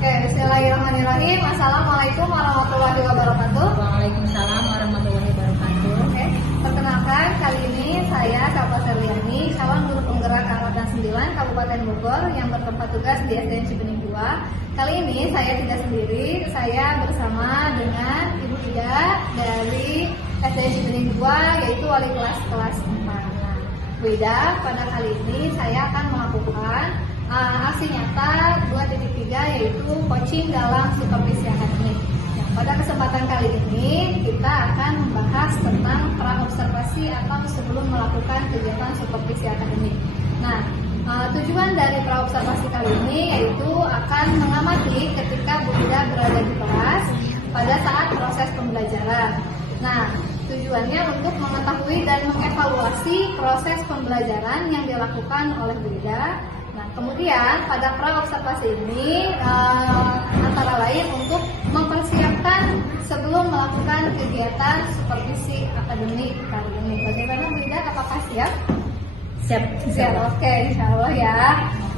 Oke, bismillahirrahmanirrahim. Assalamualaikum warahmatullahi wabarakatuh. Waalaikumsalam warahmatullahi wabarakatuh. Oke, perkenalkan kali ini saya Kak Serliani, calon guru penggerak angkatan 9 Kabupaten Bogor yang bertempat tugas di SDN Cibening 2. Kali ini saya tidak sendiri, saya bersama dengan Ibu Ida dari SDN Cibening 2, yaitu wali kelas 4. Nah, Bu Ida, pada kali ini saya akan melakukan aksi nyata 2.3, yaitu coaching dalam supervisi akademik. Nah, pada kesempatan kali ini kita akan membahas tentang praobservasi atau sebelum melakukan kegiatan supervisi akademik. Nah, tujuan dari praobservasi kali ini yaitu akan mengamati ketika Bu Ida berada di kelas pada saat proses pembelajaran. Nah, tujuannya untuk mengetahui dan mengevaluasi proses pembelajaran yang dilakukan oleh Bu Ida. Nah, kemudian pada praobservasi ini antara lain untuk mempersiapkan sebelum melakukan kegiatan supervisi akademik kali ini. Bagaimana Bu Ida? Apakah siap? Siap. Oke, insya Allah ya.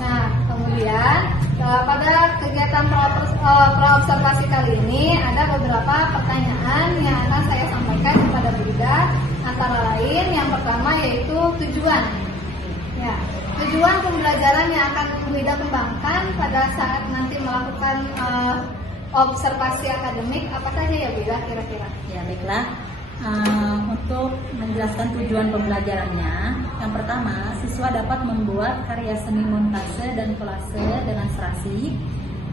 Nah, kemudian pada kegiatan praobservasi kali ini ada beberapa pertanyaan yang akan saya sampaikan kepada Bu Ida. Antara lain yang pertama yaitu tujuan. Ya, tujuan pembelajaran yang akan Bu Ida kembangkan pada saat nanti melakukan observasi akademik apa saja ya Bu Ida kira-kira? Ya, baiklah. Untuk menjelaskan tujuan pembelajarannya, yang pertama, siswa dapat membuat karya seni montase dan kolase dengan serasi.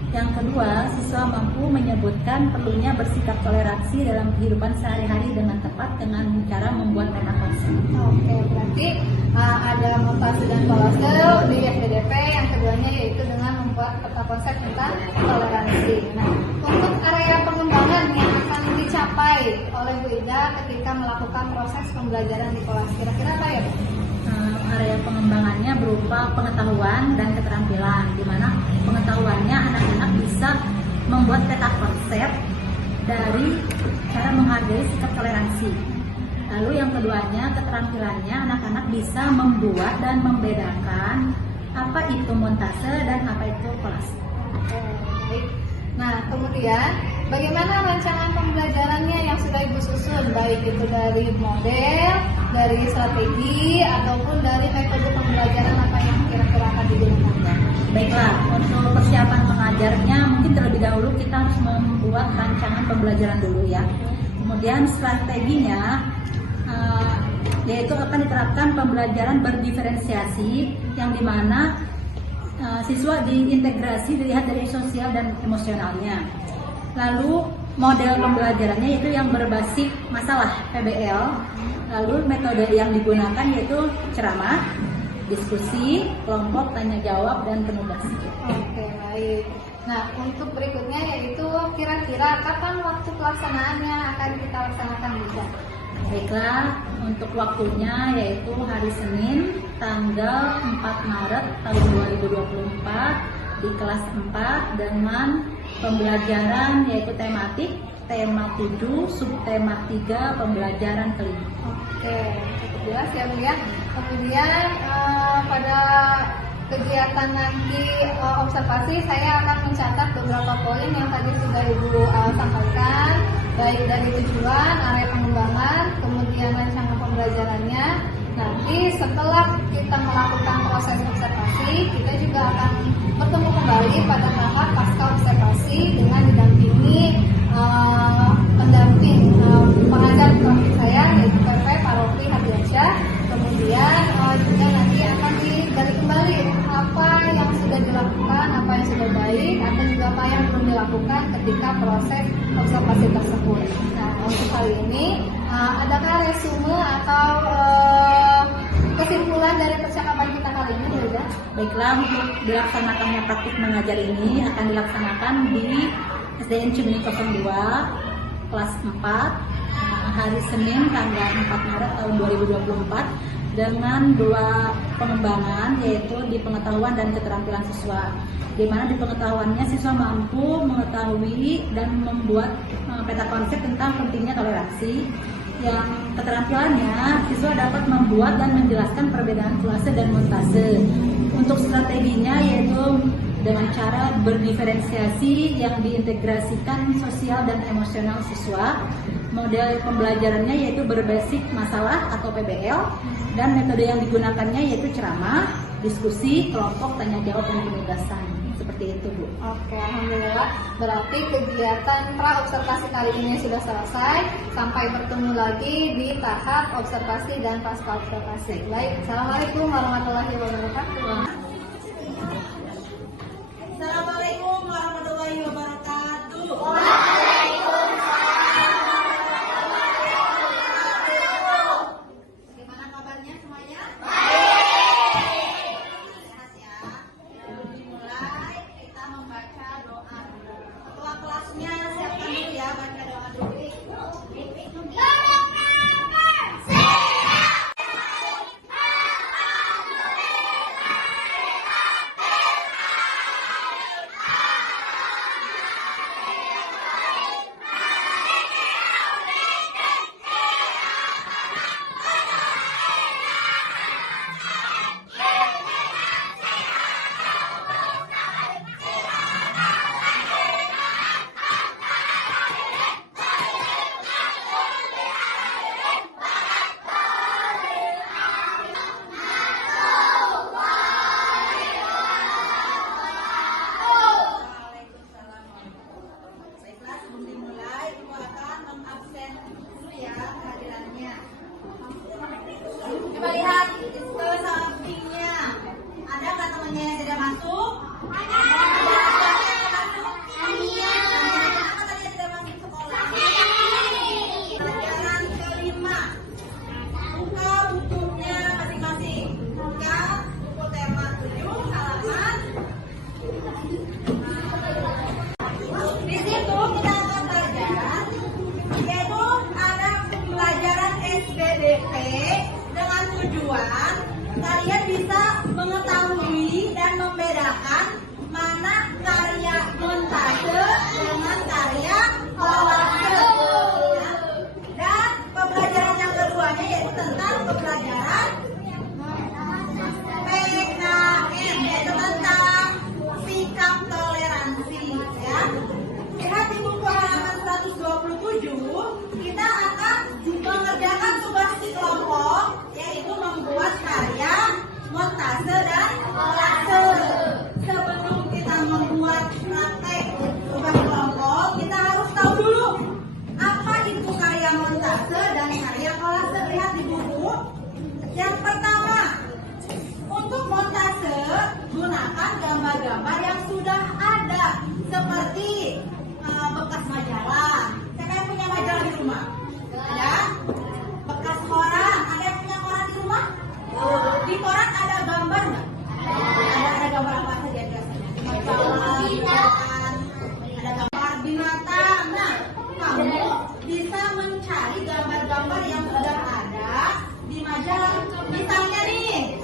Yang kedua, siswa mampu menyebutkan perlunya bersikap toleransi dalam kehidupan sehari-hari dengan tepat dengan cara membuat peta konsep. Oke, berarti ada montase dan kolase di FDDP, yang keduanya yaitu dengan membuat peta konsep tentang toleransi. Nah, untuk area pengembangan yang akan dicapai oleh Bu Ida ketika melakukan proses pembelajaran di kelas, kira-kira apa ya Bu? Area pengembangannya berupa pengetahuan dan keterampilan, di mana pengetahuannya anak-anak bisa membuat peta konsep dari cara menghargai sikap toleransi. Lalu yang keduanya, keterampilannya anak-anak bisa membuat dan membedakan apa itu montase dan apa itu kolase. Oke, baik. Nah, kemudian bagaimana rancangan pembelajarannya yang sudah Ibu susun, baik itu dari model, dari strategi, ataupun dari metode pembelajaran apa yang kira-kira akan digunakan? Baiklah, untuk persiapan pengajarnya mungkin terlebih dahulu kita harus membuat rancangan pembelajaran dulu ya. Kemudian strateginya yaitu akan diterapkan pembelajaran berdiferensiasi yang dimana siswa diintegrasi dilihat dari sosial dan emosionalnya. Lalu model pembelajarannya yaitu yang berbasis masalah PBL. Lalu metode yang digunakan yaitu ceramah, diskusi, kelompok tanya jawab dan penugas. Oke, baik. Nah, untuk berikutnya yaitu kira-kira kapan waktu pelaksanaannya akan kita laksanakan bisa? Baiklah, untuk waktunya yaitu hari Senin tanggal 4 Maret tahun 2024 di kelas 4 dengan pembelajaran yaitu tematik, tema 7, subtema 3, pembelajaran kelima. Oke, cukup jelas ya Bu ya. Kemudian pada kegiatan nanti observasi saya akan mencatat beberapa poin yang tadi sudah Ibu sampaikan, baik dari tujuan, area pengembangan, kemudian rancangan pembelajarannya. Nanti setelah kita melakukan proses observasi, kita juga akan bertemu kembali pada tahap pasca observasi dengan didampingi pendamping pengajar praktik saya yaitu PP Pak Rofi Hadiansyah. Kemudian juga nanti akan digali kembali apa yang sudah dilakukan, apa yang sudah baik, atau juga apa yang belum dilakukan ketika proses observasi tersebut. Nah, untuk kali ini adakah resume atau kesimpulan dari percakapan kita kali ini, Bu Ida? Baiklah, untuk dilaksanakannya praktik mengajar ini akan dilaksanakan di SDN Cibening 02 kelas 4 hari Senin tanggal 4 Maret tahun 2024 dengan 2 pengembangan yaitu di pengetahuan dan keterampilan siswa, di mana di pengetahuannya siswa mampu mengetahui dan membuat peta konsep tentang pentingnya toleransi. Yang keterampilannya siswa dapat membuat dan menjelaskan perbedaan kolase dan montase. Untuk strateginya yaitu dengan cara berdiferensiasi yang diintegrasikan sosial dan emosional siswa. Model pembelajarannya yaitu berbasis masalah atau PBL, dan metode yang digunakannya yaitu ceramah, diskusi, kelompok, tanya jawab, dan penugasan. Seperti itu, Bu. Oke, alhamdulillah. Berarti kegiatan pra-observasi kali ini sudah selesai. Sampai bertemu lagi di tahap observasi dan pasca observasi. Baik, assalamualaikum warahmatullahi wabarakatuh. Assalamualaikum warahmatullahi wabarakatuh. Gimana kabarnya semuanya? Sehat ya. Sebelum dimulai, kita membaca doa dulu. Ketua kelasnya siapkan dulu ya, baca doa dulu. Coba lihat ke sampingnya. Ada nggak temannya yang tidak masuk? Ada. Kenapa tadi tidak masuk sekolah? Pelajaran kelima. Buka bukunya masing-masing. Buka buku tema 7 halaman. Di situ kita akan belajar, yaitu ada pembelajaran SBDP dengan tujuan kalian bisa mengetahui dan membedakan mana karya montase dengan karya kolase. Dan pembelajaran yang keduanya yaitu tentang pembelajaran PKM, yaitu tentang sikap toleransi. Ya. Lihat di buku halaman 127, kita akan mengerjakan tugas di kelompok, yaitu membuat karya montase dan kolase. Sebelum kita membuat praktek tugas kelompok, kita harus tahu dulu apa itu karya montase dan karya kolase. Lihat di buku. Yang pertama, untuk montase gunakan gambar-gambar yang sudah ada, seperti bekas majalah. Siapa yang punya majalah di rumah? Ada? Bekas koran, ada yang punya koran di rumah? Di koran ada gambar nggak? Ada gambar apa saja biasanya? Majalah, ada gambar binatang. Nah, kamu bisa mencari gambar-gambar yang sudah ada di majalah. Misalnya nih,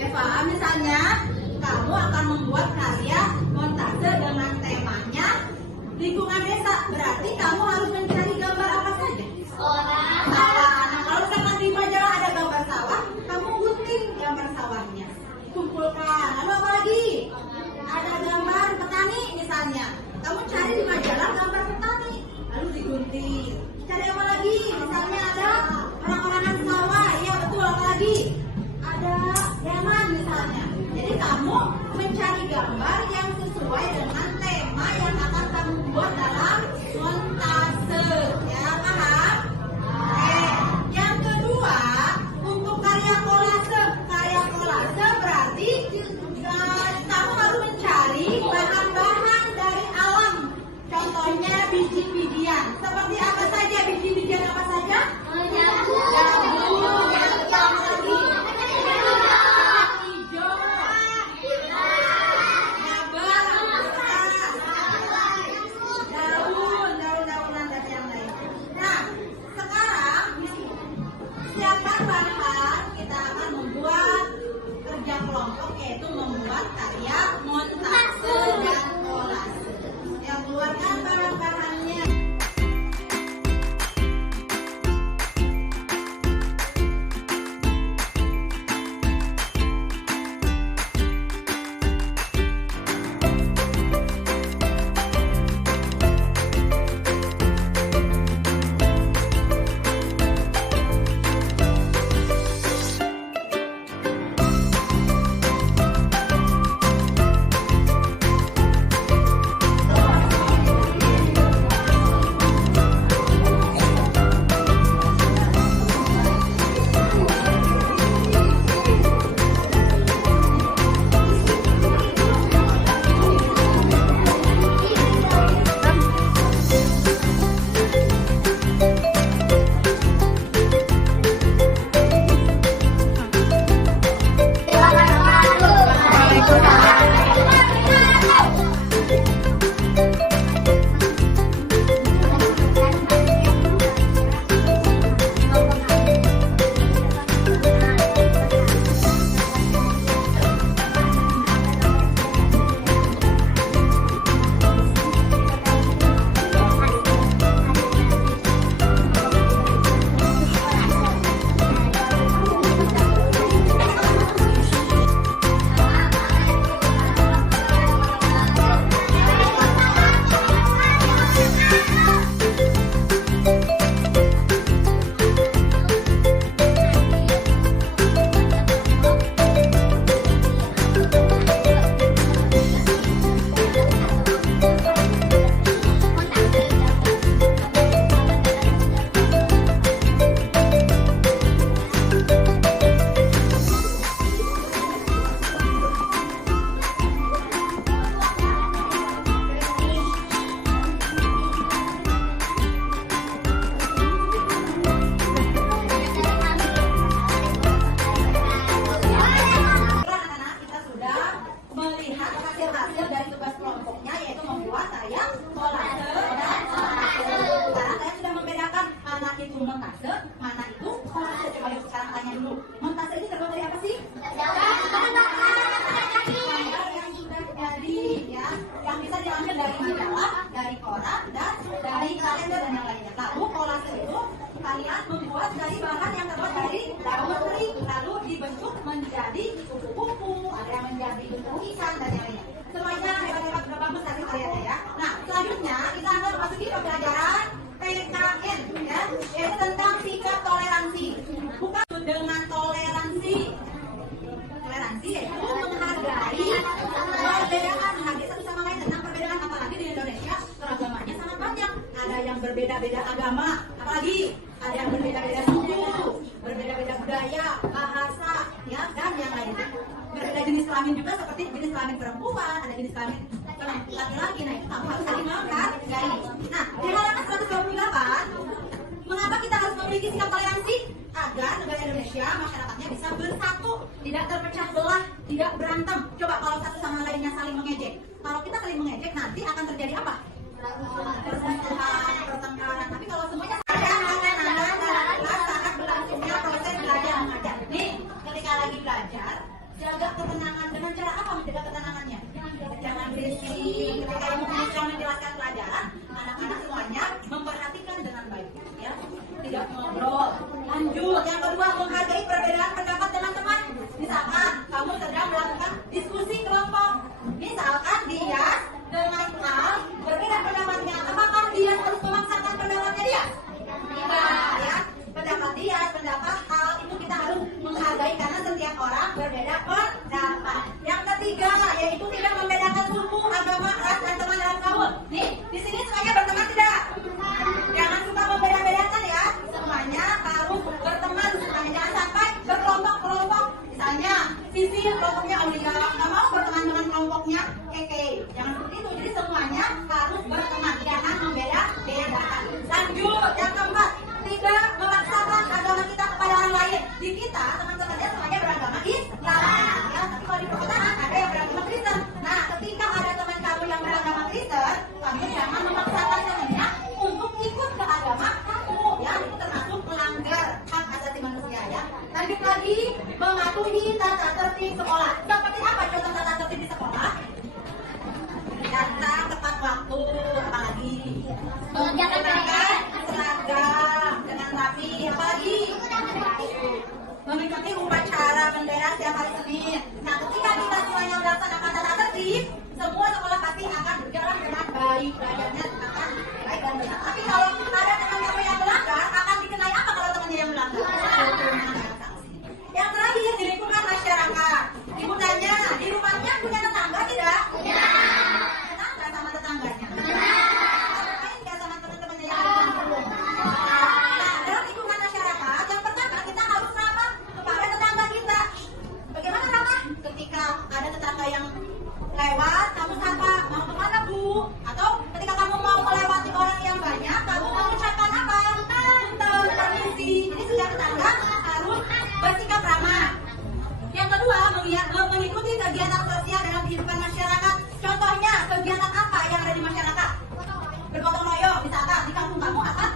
Eva, misalnya kamu akan membuat karya montase dengan temanya lingkungan desa. Berarti kamu harus mencari gambar apa saja? Sawah. Nah, kalau misalkan di majalah ada gambar sawah, kamu gunting gambar sawahnya, kumpulkan. Lalu apa lagi? Ada gambar petani misalnya, kamu cari di majalah gambar petani, lalu digunting. Cari apa lagi? Misalnya ada orang-orangan sawah, iya betul. Apa lagi? Ada hewan misalnya. Jadi kamu mencari gambar yang sesuai dengan tema yang akan kamu buat dalam montase. Ya, paham? Yang kedua, untuk karya kolase. Karya kolase berarti kamu harus mencari bahan-bahan dari alam. Contohnya biji-bijian. Seperti apa saja biji-bijian apa saja? Jambu, daun-daunan dan yang lain. Nah, sekarang siapkan bahan, kita akan membuat kerja kelompok, yaitu membuat karya montase dan kolase. Yang keluarkan bahan-bahannya. berbeda-beda agama, apalagi ada yang berbeda-beda suku, berbeda-beda budaya, bahasa, ya, dan yang lainnya. Berbeda jenis kelamin juga seperti jenis kelamin perempuan, ada jenis kelamin laki-laki. Nah, itu kamu harus saling menghargai. Nah, di halaman 128, mengapa kita harus memiliki sikap toleransi? Agar negara Indonesia, masyarakatnya bisa bersatu, tidak terpecah belah, tidak berantem. Coba kalau satu sama lainnya saling mengejek. Kalau kita saling mengejek, nanti akan terjadi apa? Perselingkuhan, pertengkaran. Tapi kalau semuanya sangat berlangsungnya proses belajar mengajar. Nih, ketika lagi belajar, jaga ketenangan. Dengan cara apa menjaga ketenangannya? Jangan berisik. Ketika ibu sedang menjelaskan pelajaran, anak-anak semuanya memperhatikan dengan baik, ya. Tidak ngobrol. Lanjut, yang kedua, menghargai perbedaan pendapat dengan teman. Misalkan kamu sedang melakukan diskusi kelompok, misalkan dia dengan hal berbeda pendapatnya, apakah dia harus memaksakan pendapatnya dia? Tidak, ya. Pendapat dia, pendapat hal itu kita harus menghargai karena setiap orang berbeda pendapat. Yang ketiga, yaitu tidak membedakan suku, agama, ras, dan teman dalam gaul. Nih, di sini semuanya berteman tidak? Jangan suka membeda-bedakan ya. Semuanya harus berteman. Jangan sampai berkelompok-kelompok. Misalnya, sisi kelompoknya Aulia nggak mau berteman dengan kelompoknya Keke. Jangan seperti itu. Jadi semuanya harus berteman. Jangan membeda-bedakan. Lanjut, yang keempat, tidak memaksakan agama kita kepada orang lain. Di kita, teman-temannya semuanya beragama Islam. Ya, tapi kalau di perkotaan ada yang beragama Kristen. Nah, ketika ada teman kamu yang beragama Kristen, kamu jangan memaksakan temannya untuk ikut ke agama kamu. Ya, itu termasuk melanggar hak asasi manusia, ya. Lanjut lagi, mematuhi tata tertib sekolah. Seperti apa contoh tata tertib di sekolah? Datang tepat waktu, apalagi menggunakan seragam dengan rapi, apalagi mengikuti upacara bendera setiap hari Senin. Nah, ketika kita semuanya melaksanakan tata tertib, semua sekolah pasti akan berjalan dengan baik, belajarnya akan baik dan benar. Tapi kalau ada teman kamu yang melanggar, akan dikenai apa kalau temannya yang melanggar? Yang terakhir, di lingkungan masyarakat. Ibu tanya, di rumahnya punya tetangga tidak? Ya. Kenal nggak sama tetangganya? Main nggak sama teman-temannya yang ada di rumah? Nah, dalam lingkungan masyarakat, yang pertama kita harus ramah kepada tetangga kita. Bagaimana ramah? Ketika ada tetangga yang lewat, kamu sapa, mau kemana Bu? Atau ketika kamu mau melewati orang yang banyak, kamu mengucapkan apa? Punten, permisi. Jadi setiap tetangga harus bersikap ramah. Yang kedua, mengikuti kegiatan sosial dalam kehidupan masyarakat. Contohnya, kegiatan apa yang ada di masyarakat? Bergotong royong, misalkan di kampung kamu akan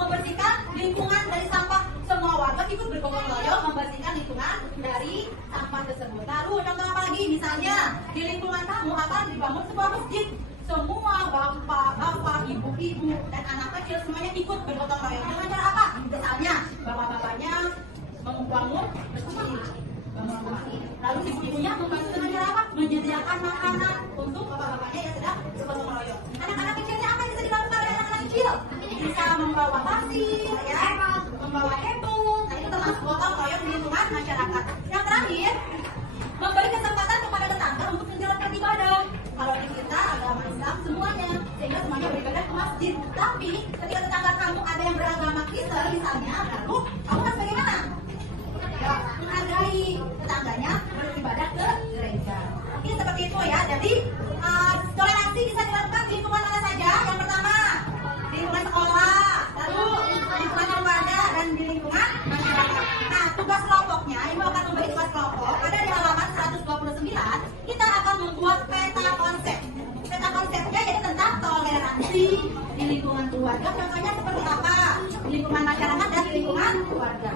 membersihkan lingkungan dari sampah. Semua warga ikut bergotong royong membersihkan lingkungan dari sampah tersebut. Lalu contoh apa lagi? Misalnya di lingkungan kamu akan dibangun sebuah masjid. Semua bapak, ibu-ibu, dan anak kecil semuanya ikut bergotong royong. Dengan cara apa? Misalnya bapak-bapaknya membangun masjid, lalu ibu-ibunya membantu dengan cara apa? Menyediakan makanan untuk bapak-bapaknya yang sedang bergotong royong. Anak-anak kecilnya apa yang bisa dilakukan oleh anak-anak kecil? Bisa membawa pasir, ya, membawa heboh. Nah, itu termasuk gotong royong di lingkungan masyarakat. Yang terakhir, memberi kesempatan kepada tetangga untuk menjalankan ibadah. Kalau di kita agama Islam semuanya, sehingga semuanya beribadah ke masjid. Tapi ketika tetangga kamu ada yang beragama Kristen misalnya, lalu kamu harus bagaimana? Ya, menghargai tetangganya beribadah ke gereja. Ini seperti itu ya. Jadi toleransi bisa dilakukan di lingkungan mana saja? Yang pertama, di lingkungan sekolah, lalu di lingkungan keluarga, dan di lingkungan masyarakat. Nah, tugas kelompoknya, Ibu akan memberi tugas kelompok. Ada di halaman 129, kita akan membuat peta konsep. Peta konsepnya jadi tentang toleransi di lingkungan keluarga. Contohnya seperti apa? Di lingkungan masyarakat dan di lingkungan keluarga.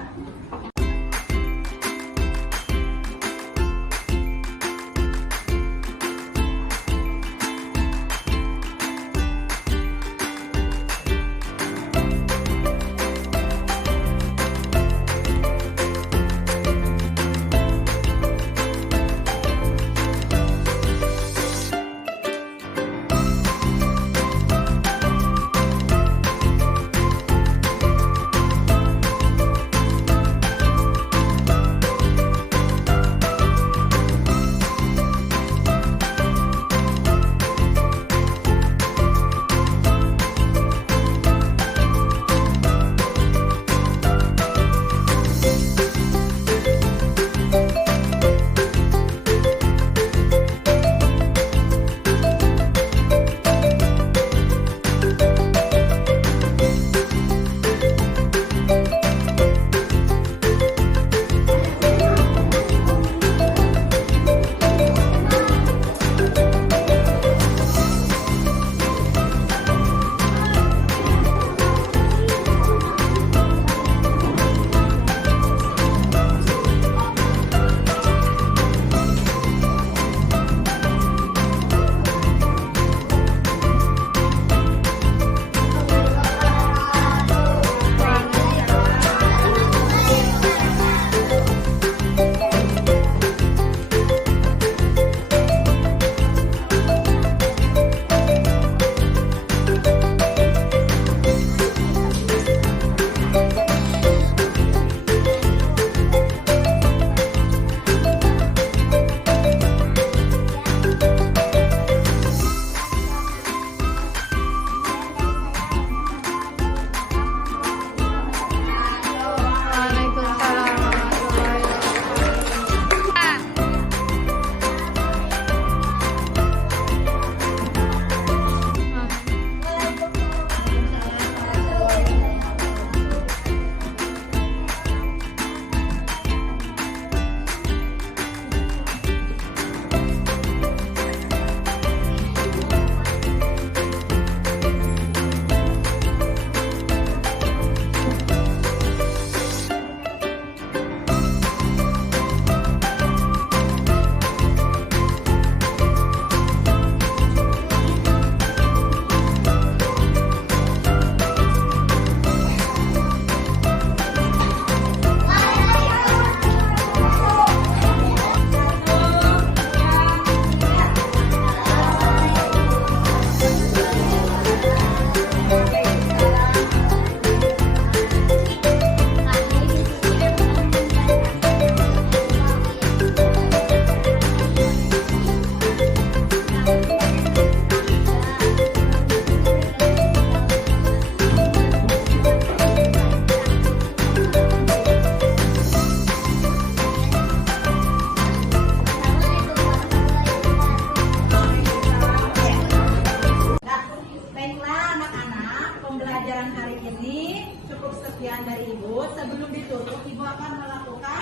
perhatian dari Ibu. Sebelum ditutup, Ibu akan melakukan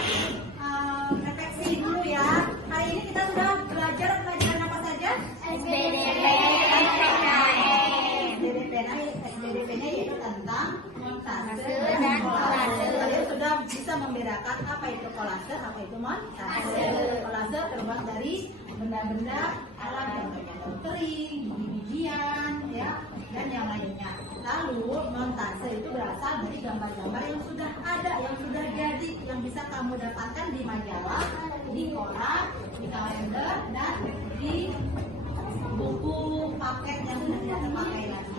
refleksi dulu ya. Hari ini kita sudah belajar pelajaran apa saja? SBDP-nya yaitu tentang montase dan kolase. Kalian sudah bisa membedakan apa itu kolase, apa itu montase. Kolase terbuat dari benda-benda alam contohnya daun kering, biji-bijian, ya, dan yang lainnya. Lalu montase itu berasal dari gambar-gambar yang sudah ada, yang sudah jadi, yang bisa kamu dapatkan di majalah, di koran, di kalender, dan di buku paket yang sudah tidak terpakai lagi.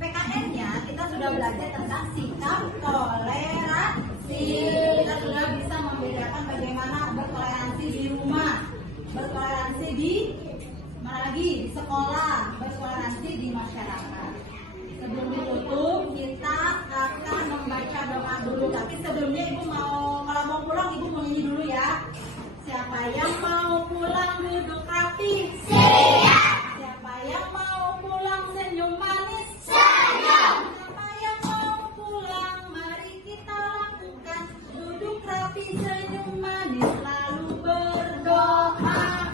PKN-nya kita sudah belajar tentang sikap toleransi. Kita sudah bisa membedakan bagaimana bertoleransi di rumah, bertoleransi di mana lagi, di sekolah, bertoleransi di masyarakat. Sebelum ditutup, kita akan membaca doa dulu. Tapi sebelumnya Ibu kalau mau pulang, Ibu mau nyanyi dulu ya. Siapa yang mau pulang duduk rapi? Siap. Siapa yang mau pulang senyum manis? Siap. Siapa yang mau pulang? Mari kita lakukan duduk rapi, senyum manis, lalu berdoa.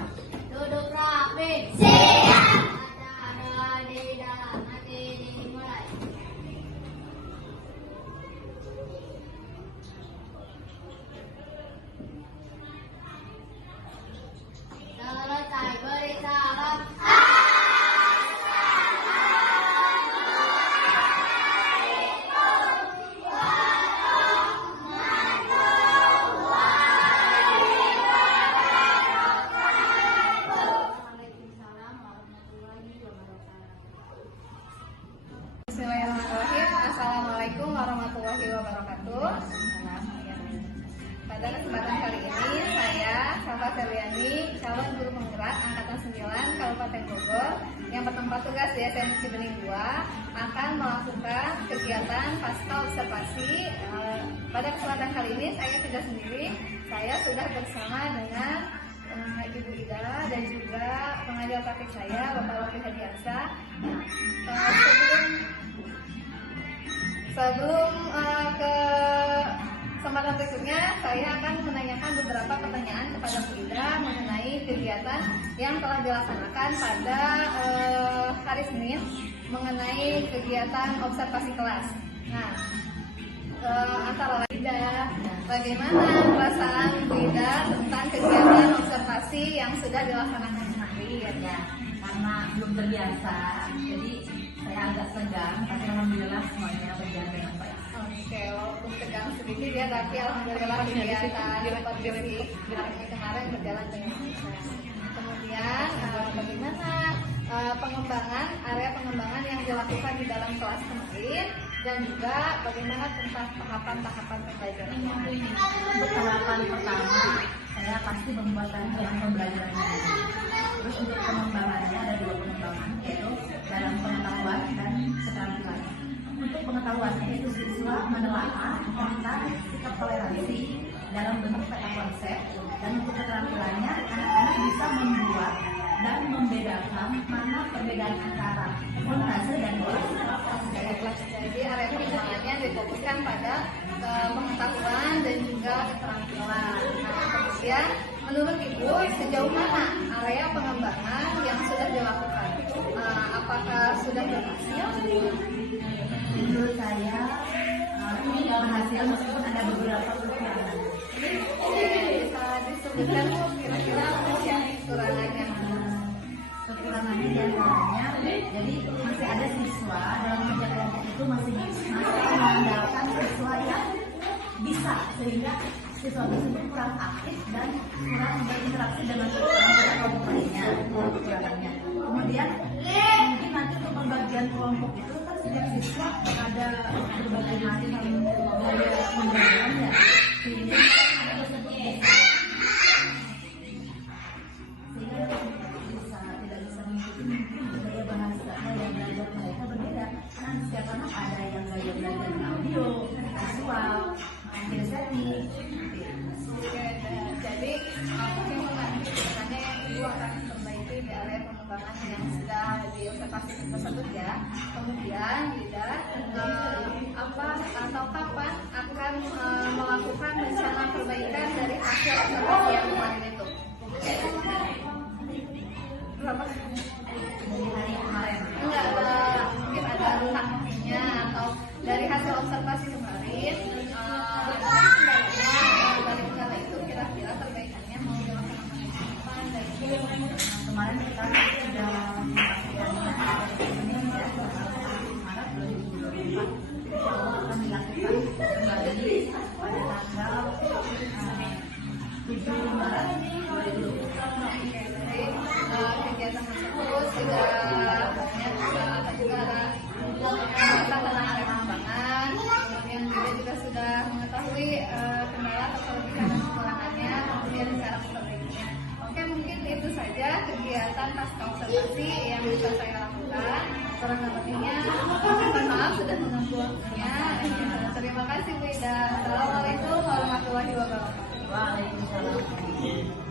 Duduk rapi. Siap. Ada di dalam hati dimulai. Selesai beri salam. Bismillahirrahmanirrahim. Assalamualaikum warahmatullahi wabarakatuh. Pada kesempatan kali ini saya, Safa Serliani, calon guru penggerak Angkatan 9 Kabupaten Bogor yang bertempat tugas di SMK Cibening 2 akan melakukan kegiatan pasca observasi. Pada kesempatan kali ini saya tidak sendiri, saya sudah bersama dengan Ibu Ida dan juga pengajar praktik saya, Bapak Wakil Hadiansa. Sebelum ke kesempatan berikutnya, saya akan menanyakan beberapa pertanyaan kepada Bu Ida mengenai kegiatan yang telah dilaksanakan pada hari Senin mengenai kegiatan observasi kelas. Nah, antara lain bagaimana perasaan Bu Ida tentang kegiatan observasi yang sudah dilaksanakan kemarin? Ya, karena belum terbiasa, jadi saya agak segan, tapi alhamdulillah semuanya berjalan dengan baik. Oke, walaupun tegang sedikit ya, tapi alhamdulillah kegiatan observasi kemarin berjalan dengan lancar. Kemudian bagaimana pengembangan area pengembangan yang dilakukan di dalam kelas kemarin dan juga bagaimana tentang tahapan-tahapan pembelajaran. Untuk tahapan pertama, saya pasti membuat rancangan pembelajarannya. Terus untuk pengembangannya ada 2 pengembangan, yaitu dalam pengetahuan dan keterampilan. Untuk pengetahuannya itu siswa menelaah tentang sikap toleransi dalam bentuk peta konsep, dan untuk keterampilannya anak-anak bisa membuat dan membedakan mana perbedaan antara montase dan kolase. Jadi area pengembangannya difokuskan pada pengetahuan dan juga keterampilan. Nah, kemudian menurut Ibu sejauh mana area pengembangan yang sudah dilakukan? Apakah sudah berhasil? Menurut saya berhasil meskipun ada beberapa kekurangan. Bisa disebutkan kira-kira apa yang kekurangannya? Kekurangannya diantaranya, jadi masih ada siswa dalam kerja kelompok itu masih mengandalkan siswa yang bisa, sehingga siswa tersebut kurang aktif dan kurang berinteraksi dengan kelompok lainnya. Kekurangannya. Kemudian mungkin nanti untuk pembagian kelompok itu kan setiap siswa ada berbagai macam gaya pembelajarannya, sehingga tidak bisa mengikuti gaya bahasanya yang belajar mereka berbeda. Karena setiap anak ada yang gaya belajar audio, visual, kinestetik. Jadi mungkin nanti Ibu akan perbaiki di area pengembangan yang sudah diusahakan observasi tersebut ya. Kemudian Wida, apa atau kapan akan melakukan rencana perbaikan dari hasil observasi yang kemarin itu? Berapa? Dari hari kemarin. Enggak, mungkin ada rentang waktunya atau dari hasil observasi kemarin dari kendala itu kira-kira perbaikannya mau dilakukan kapan dan Kemarin kita sudah ini ya, Maret 2024 insya Allah akan dilakukan kembali pada tanggal 7 Maret 2024. kegiatan tersebut sudah juga ada tentang area pengembangan, kemudian juga sudah mengetahui kendala atau kelebihan dan kekurangannya, kemudian cara memperbaikinya. Oke, mungkin itu saja kegiatan pasca observasi yang bisa saya lakukan. Kurang lebihnya, mohon maaf sudah mengganggu waktunya. Terima kasih, Wida. Assalamualaikum warahmatullahi wabarakatuh. Waalaikumsalam.